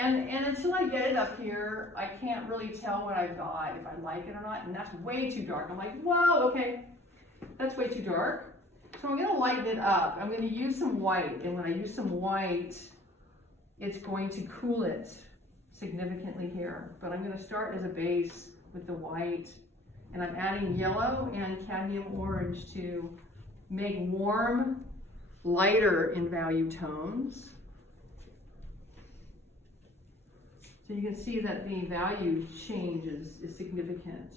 and until I get it up here, I can't really tell what I've got, if I like it or not, and that's way too dark. I'm like, whoa, okay, that's way too dark. So I'm gonna lighten it up. I'm gonna use some white, and when I use some white, it's going to cool it significantly here. But I'm gonna start as a base with the white, and I'm adding yellow and cadmium orange to make warm, lighter in value tones. So you can see that the value change is significant.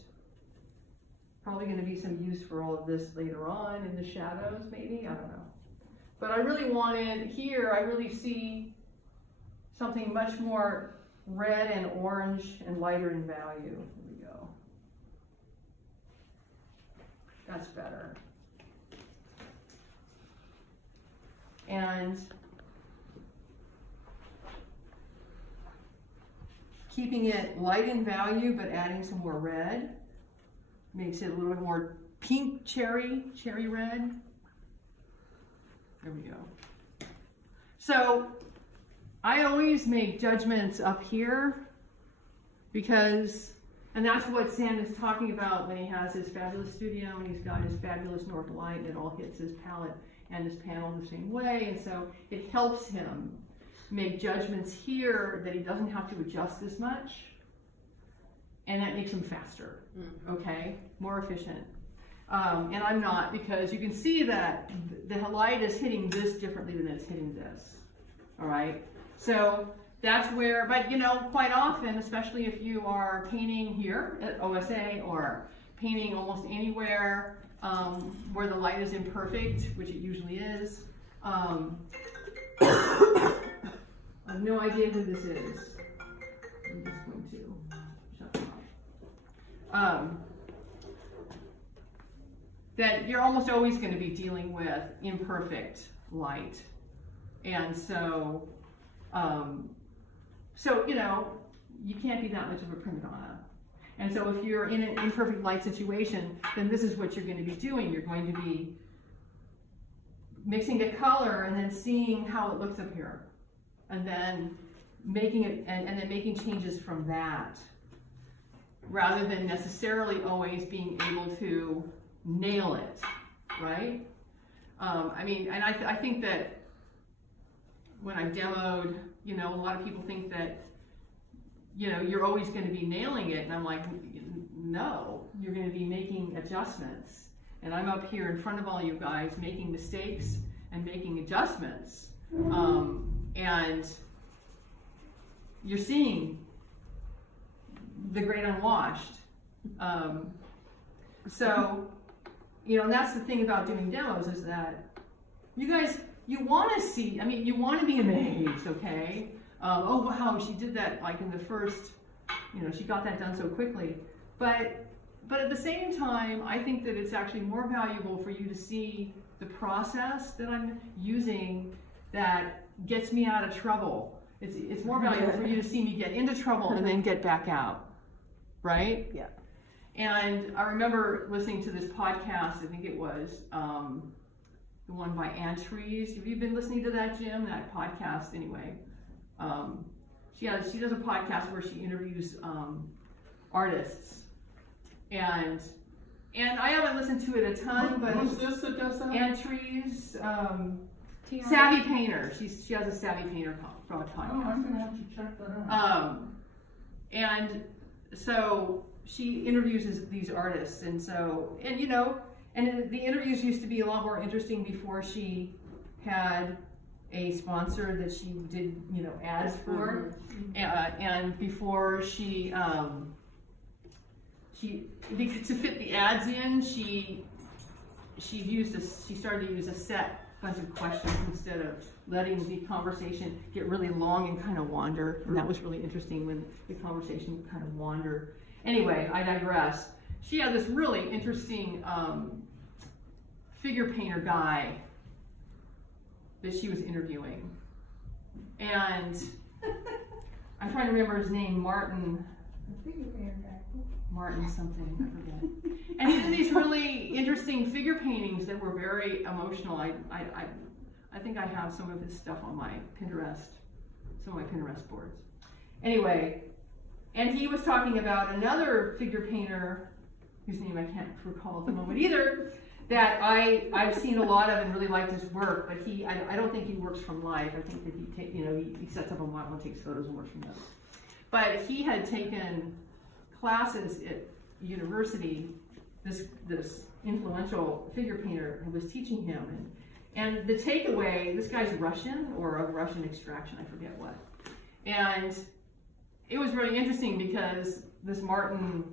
Probably going to be some use for all of this later on in the shadows, maybe, I don't know. But I really wanted, here I really see something much more red and orange and lighter in value. Here we go. That's better. And keeping it light in value, but adding some more red. Makes it a little bit more pink cherry red. There we go. So I always make judgments up here because, and that's what Sam is talking about when he has his fabulous studio and he's got his fabulous north light and it all hits his palette and his panel the same way. And so it helps him make judgments here that he doesn't have to adjust as much. And that makes him faster, okay? More efficient. And I'm not, because you can see that the light is hitting this differently than it's hitting this, all right? So that's where, but you know, quite often, especially if you are painting here at OSA or painting almost anywhere where the light is imperfect, which it usually is, I have no idea who this is. I'm just going to shut them off. That you're almost always going to be dealing with imperfect light. And so, you know, you can't be that much of a prima donna. And so if you're in an imperfect light situation, then this is what you're going to be doing. You're going to be mixing a color and then seeing how it looks up here. And then making it, and then making changes from that, rather than necessarily always being able to nail it, right? I mean, and I think that when I've demoed, you know, a lot of people think that, you know, you're always going to be nailing it, and I'm like, no, you're going to be making adjustments. And I'm up here in front of all you guys making mistakes and making adjustments. And you're seeing the great unwashed. So, you know, and that's the thing about doing demos is that you guys, you want to see, I mean, you want to be amazed, okay? Oh, wow, she did that like in the first, you know, she got that done so quickly. But at the same time, I think that it's actually more valuable for you to see the process that I'm using that gets me out of trouble. It's more valuable for you to see me get into trouble and then get back out, right? Yeah. And I remember listening to this podcast, I think it was the one by Ann Trees. Have you been listening to that, Jim? That podcast, anyway. She does a podcast where she interviews artists. And I haven't listened to it a ton, but who's this that does that? Ann Trees, Savvy Painter. She has a Savvy Painter podcast. Oh, I'm gonna have to check that out. And so she interviews these artists, and so, and you know, and the interviews used to be a lot more interesting before she had a sponsor that she did, you know, ads for, and before she to fit the ads in, she started to use a set bunch of questions instead of letting the conversation get really long and kind of wander. And that was really interesting when the conversation would kind of wander. Anyway, I digress. She had this really interesting figure painter guy that she was interviewing. And I'm trying to remember his name, Martin something, I forget. And he did these really interesting figure paintings that were very emotional. I think I have some of his stuff on my Pinterest, some of my Pinterest boards. Anyway, and he was talking about another figure painter, whose name I can't recall at the moment either, that I've seen a lot of and really liked his work, but I don't think he works from life. I think that he sets up a model and takes photos and works from those. But he had taken classes at university, this influential figure painter who was teaching him, and the takeaway, this guy's Russian or of Russian extraction, I forget what. And it was really interesting because this Martin,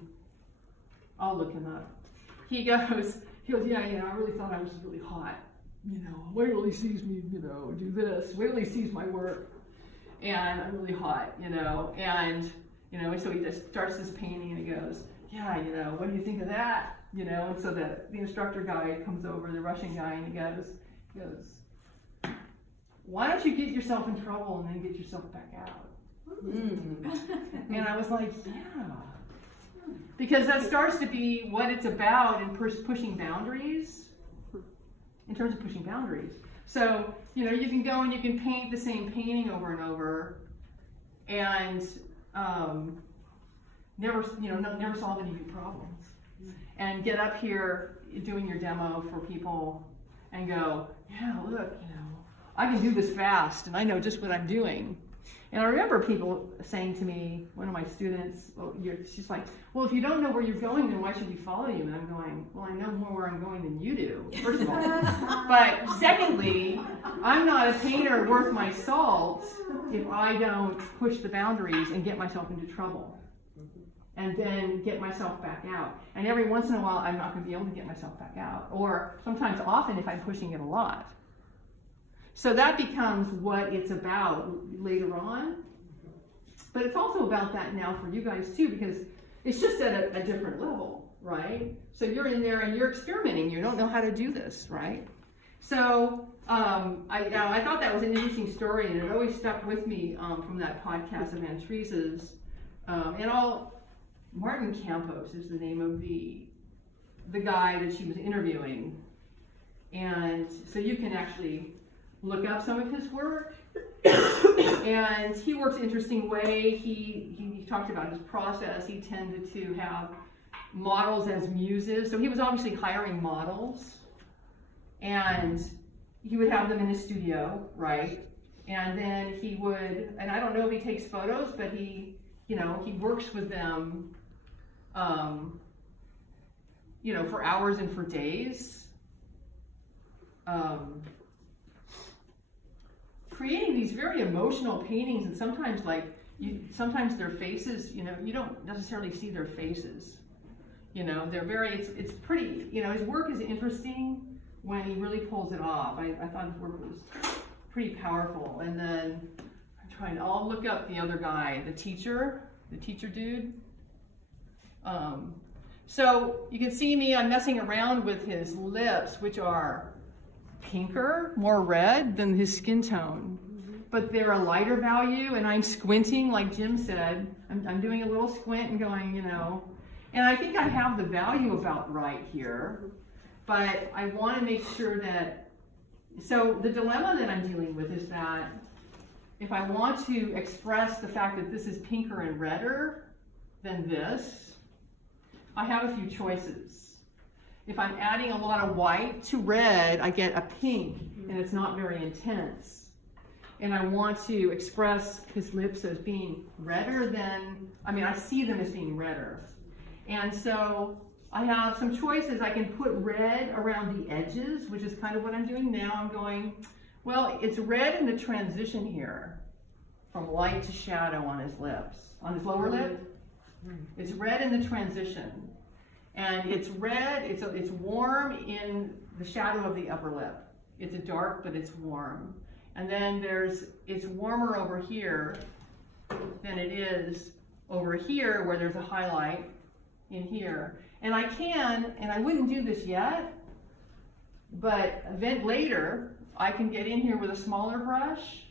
I'll look him up. He goes, yeah, I really thought I was really hot. Wait till he sees me, do this. Wait till he sees my work. And I'm really hot, and, so he just starts this painting and he goes, yeah, what do you think of that? And so the instructor guy comes over, the Russian guy, and he goes, why don't you get yourself in trouble and then get yourself back out? And I was like, yeah. Because that starts to be what it's about in pushing boundaries, in terms of pushing boundaries. So, you can go and you can paint the same painting over and over and never solve any new problems. And get up here doing your demo for people and go, yeah, look, I can do this fast and I know just what I'm doing. And I remember people saying to me, one of my students, she's like, well, if you don't know where you're going, then why should we follow you? And I'm going, well, I know more where I'm going than you do, first of all. But secondly, I'm not a painter worth my salt if I don't push the boundaries and get myself into trouble. And then get myself back out. And every once in a while, I'm not going to be able to get myself back out. Or sometimes often if I'm pushing it a lot. So that becomes what it's about later on. But it's also about that now for you guys too, because it's just at a different level, right? So you're in there and you're experimenting. You don't know how to do this, right? So I thought that was an interesting story, and it always stuck with me from that podcast of Ann Treese's. Martin Campos is the name of the guy that she was interviewing. And so you can actually look up some of his work. And he works an interesting way. He talked about his process. He tended to have models as muses. So he was obviously hiring models. And he would have them in his studio, right? And then he would, and I don't know if he takes photos, but he works with them for hours and for days, creating these very emotional paintings. And sometimes sometimes their faces, you don't necessarily see their faces, they're very, it's pretty, his work is interesting when he really pulls it off. I thought his work was pretty powerful. And then I'll look up the other guy, the teacher dude. So you can see me, I'm messing around with his lips, which are pinker, more red than his skin tone. But they're a lighter value, and I'm squinting, like Jim said. I'm doing a little squint and going, and I think I have the value about right here, but I want to make sure that, so the dilemma that I'm dealing with is that if I want to express the fact that this is pinker and redder than this, I have a few choices. If I'm adding a lot of white to red, I get a pink, and it's not very intense. And I want to express his lips as being redder than, I see them as being redder. And so I have some choices. I can put red around the edges, which is kind of what I'm doing now. I'm going, well, it's red in the transition here, from light to shadow on his lips, on his lower lip. It's red in the transition, and it's red, it's warm in the shadow of the upper lip. It's dark, but it's warm. And then it's warmer over here than it is over here, where there's a highlight in here. And I wouldn't do this yet, but later, I can get in here with a smaller brush,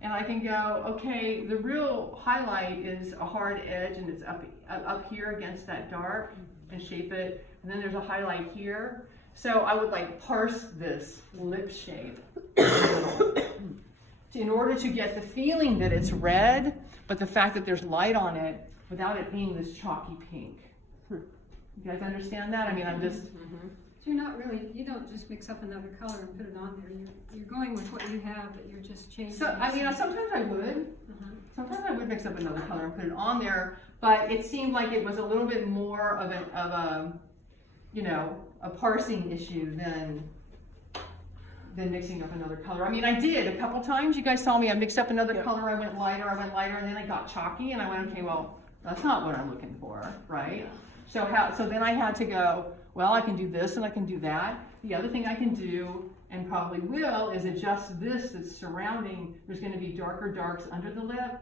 and I can go, okay, the real highlight is a hard edge, and it's up here against that dark, and shape it. And then there's a highlight here. So I would parse this lip shape a little. in order to get the feeling that it's red, but the fact that there's light on it without it being this chalky pink. You guys understand that? I mean, I'm just... So you're not really, you don't just mix up another color and put it on there. You're going with what you have, but you're just changing. So, I mean, sometimes I would. Sometimes I would mix up another color and put it on there, but it seemed like it was a little bit more of a you know, a parsing issue than mixing up another color. I mean, I did a couple times. You guys saw me. I mixed up another color. I went lighter, and then I got chalky, and I went, okay, well, that's not what I'm looking for, right? So then I had to go, well, I can do this and I can do that. The other thing I can do, and probably will, is adjust this that's surrounding. There's going to be darker darks under the lip.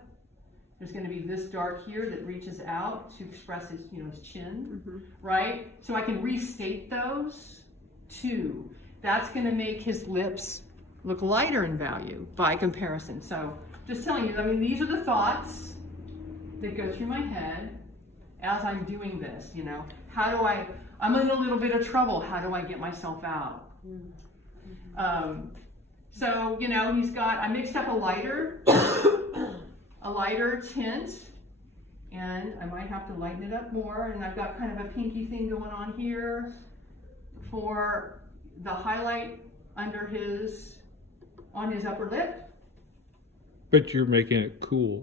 There's going to be this dark here that reaches out to express his, you know, his chin, right? So I can restate those too. That's going to make his lips look lighter in value by comparison. So just telling you, I mean, these are the thoughts that go through my head as I'm doing this, you know. How do I'm in a little bit of trouble. How do I get myself out? So, you know, I mixed up a lighter tint, and I might have to lighten it up more. And I've got kind of a pinky thing going on here for the highlight on his upper lip. But you're making it cool.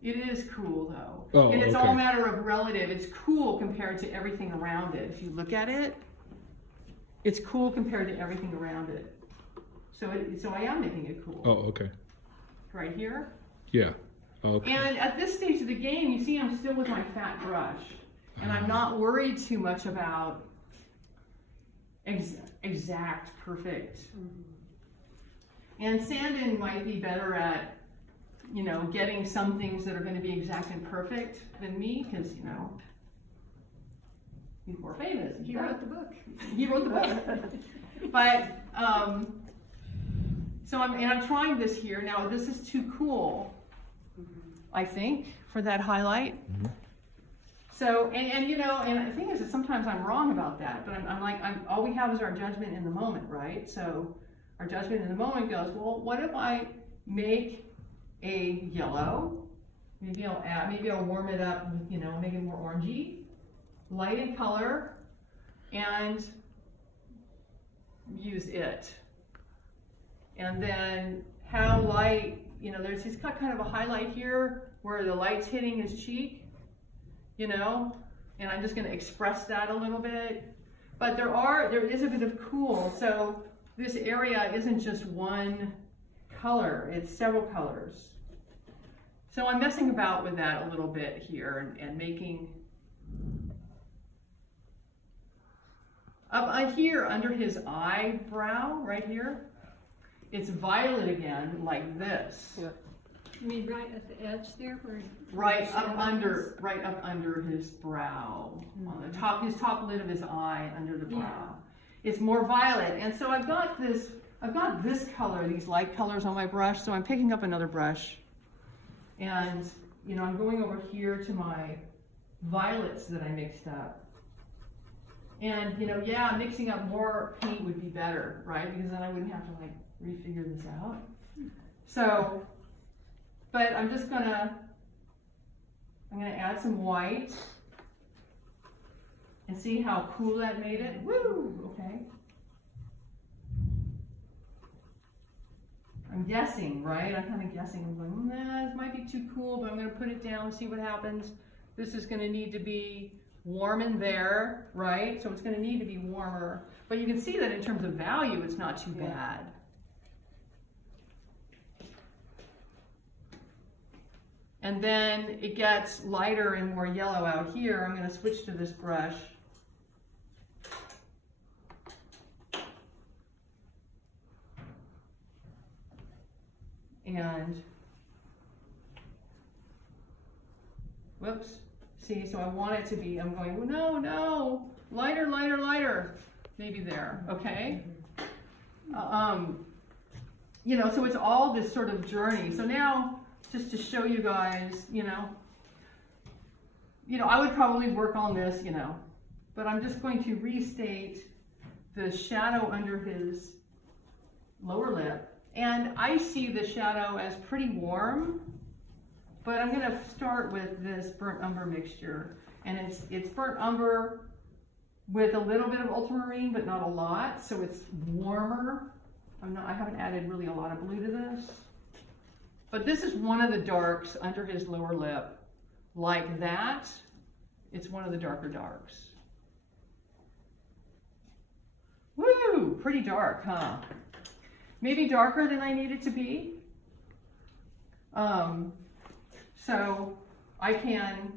It is cool though. Oh, and it's okay. all a matter of relative. It's cool compared to everything around it. If you look at it, it's cool compared to everything around it. So I am making it cool. Oh, okay. Right here. Yeah. Okay. And at this stage of the game, you see I'm still with my fat brush. And I'm not worried too much about exact, perfect. And Sandin might be better at, you know, getting some things that are going to be exact and perfect than me, because, you know, he's more famous. He wrote the book. He wrote the book. But, so I'm trying this here. Now, this is too cool, I think, for that highlight. So, and you know, and the thing is that sometimes I'm wrong about that, but I'm like, all we have is our judgment in the moment, right? So our judgment in the moment goes, well, what if I make a yellow? Maybe I'll warm it up, you know, make it more orangey, light in color, and use it. And then how light, you know, he's got kind of a highlight here where the light's hitting his cheek, you know, and I'm just going to express that a little bit. But there is a bit of cool. So this area isn't just one color, it's several colors. So I'm messing about with that a little bit here and making up here under his eyebrow right here. It's violet again, like this. You mean right at the edge there, where right up under his brow, on the top, his top lid of his eye, under the brow. It's more violet, and so I've got this color, these light colors on my brush. So I'm picking up another brush, and you know, I'm going over here to my violets that I mixed up. And you know, yeah, mixing up more paint would be better, right? Because then I wouldn't have to like refigure this out. So, but I'm gonna add some white and see how cool that made it. Woo! Okay. I'm guessing, right? I'm kind of guessing. I'm going, nah, this might be too cool, but I'm gonna put it down and see what happens. This is gonna need to be warm in there, right? So it's gonna need to be warmer. But you can see that in terms of value, it's not too bad. And then it gets lighter and more yellow out here. I'm going to switch to this brush. And, whoops, see, so I want it to be, I'm going, well, no, lighter, lighter, lighter. Maybe there, okay? You know, so it's all this sort of journey. So now, just to show you guys, you know, I would probably work on this, you know, but I'm just going to restate the shadow under his lower lip. And I see the shadow as pretty warm, but I'm gonna start with this burnt umber mixture. And it's burnt umber with a little bit of ultramarine, but not a lot, so it's warmer. I haven't added really a lot of blue to this. But this is one of the darks under his lower lip. Like that, it's one of the darker darks. Woo, pretty dark, huh? Maybe darker than I need it to be. So I can,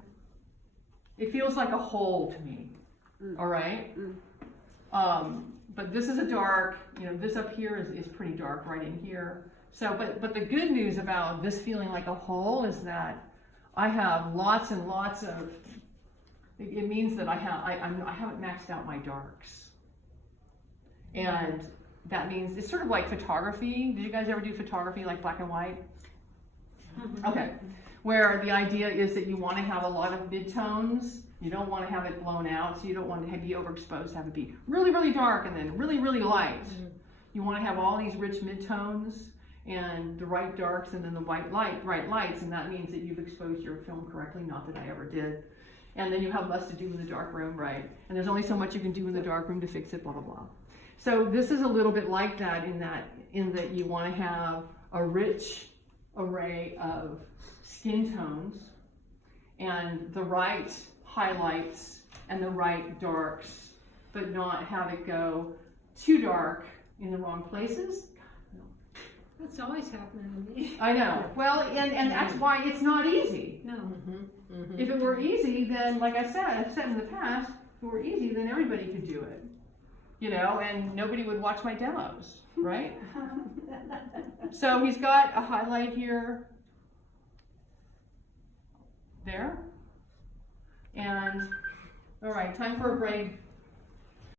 it feels like a hole to me, all right? But this is a dark, you know, this up here is pretty dark right in here. So, but the good news about this feeling like a hole is that I have lots and lots of, it means that I haven't maxed out my darks. And that means, it's sort of like photography. Did you guys ever do photography like black and white? Okay, where the idea is that you want to have a lot of midtones. You don't want to have it blown out, so you don't want to be overexposed, have it be really, really dark and then really, really light. You want to have all these rich midtones and the right darks and then the right lights, and that means that you've exposed your film correctly, not that I ever did. And then you have less to do in the dark room, right? And there's only so much you can do in the dark room to fix it, blah, blah, blah. So this is a little bit like that in that you want to have a rich array of skin tones and the right highlights and the right darks, but not have it go too dark in the wrong places. That's always happening to me. I know. Well, and that's why it's not easy. No. If it were easy, then like I've said in the past, if it were easy, then everybody could do it. You know, and nobody would watch my demos, right? So he's got a highlight here, there. And, all right, time for a break.